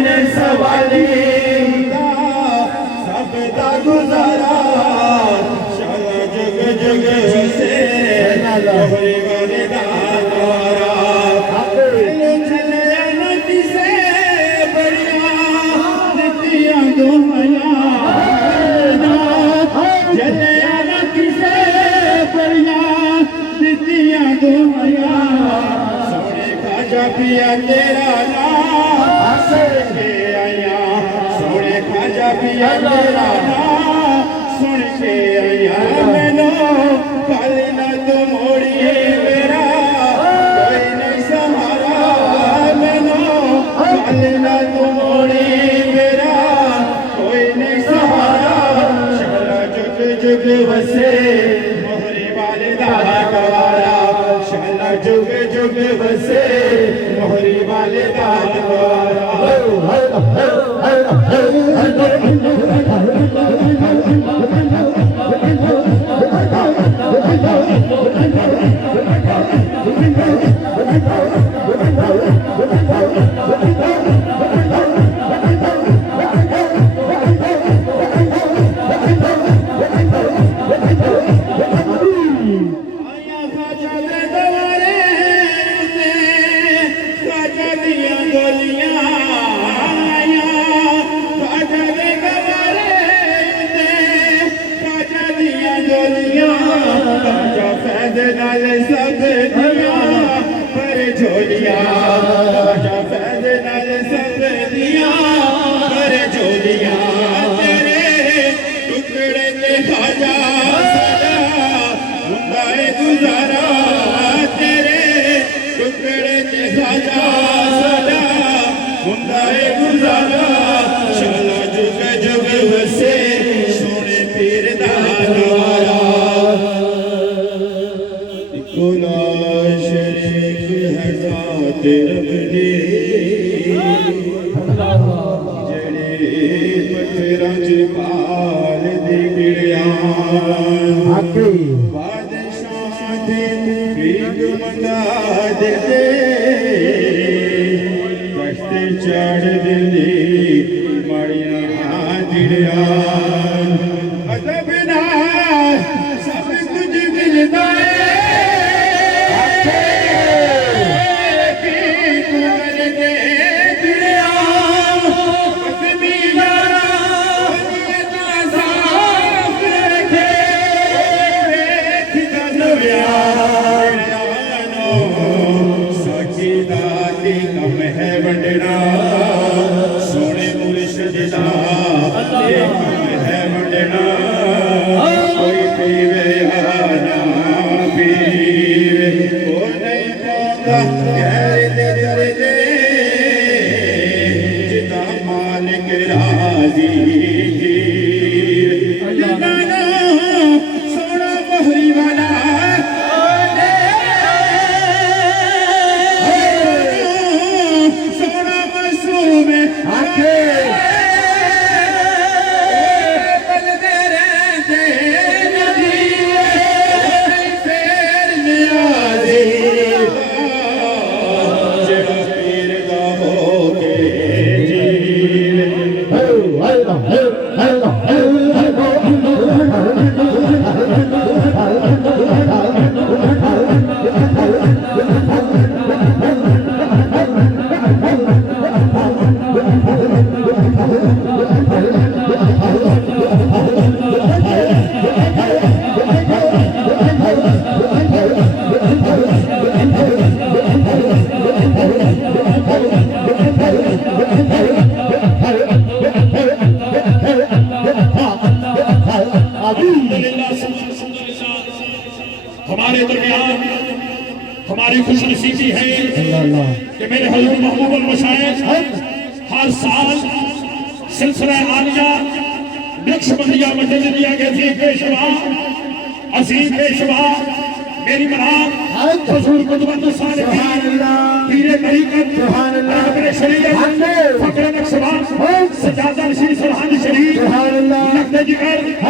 ने सवाली सब दा गुजारा शाला जग जग से मोहरी वाले दारा चले नदी से बढ़िया नितियां दुनिया चले नदी से बढ़िया नितियां दुनिया सोने खाजा पिया तेरा नाम के आया सोने खाजा पिया तेरा नाम सुन के आया मैनो कल न तो मोड़िए मेरा कोई नहीं सहारा मैनो कल न तो मोड़िए मेरा कोई नहीं सहारा शाला जुग जुग बसे मोहरी वाले दादा गवारा शाला जुग जुग बसे मोहरी वाले दादा गवारा नाल सब दिया पर झोलिया फैज नाल सब दिया पर झोलिया तेरे टुकड़े ते खाजा सदा हुंदा है गुजारा तेरे टुकड़े ते खाजा सदा हुंदा है गुजारा शाला जुग जुग वसे सोने पीर दा द्वारा खुदा शरीफ है ज़ात रब दी जड़े पत्थरां च पाल दी गिड़िया बादशाह दे भीख मंगा दे कश्त चढ़ दिंदी माड़ियां जिड़िया अदब नाल सब कुछ मिलदा है कम है वंडना सोने मुर्शिद दा कम है वंडना कोई पीवे या ना पीवे वो नहीं पाता गहरे दे दर्दे जिता मालिक राजी सोना मोहरी वाला हमारे दरमियान हमारी खुशनसीबी है कि मेरे हजूर महबूब मशाइख हर साल सिलसिला आलिया नक्शबंदिया मजलिया के अजीम पेशवा अजीम पेशवा मेरी मनाम हुजूर कुतुबुत सालिहीन पीरे तरीक़त रहबर शरीयत फखर नक्शबंद सज्जादा नशीन सुभान शरीफ लफ्ज़ जिगर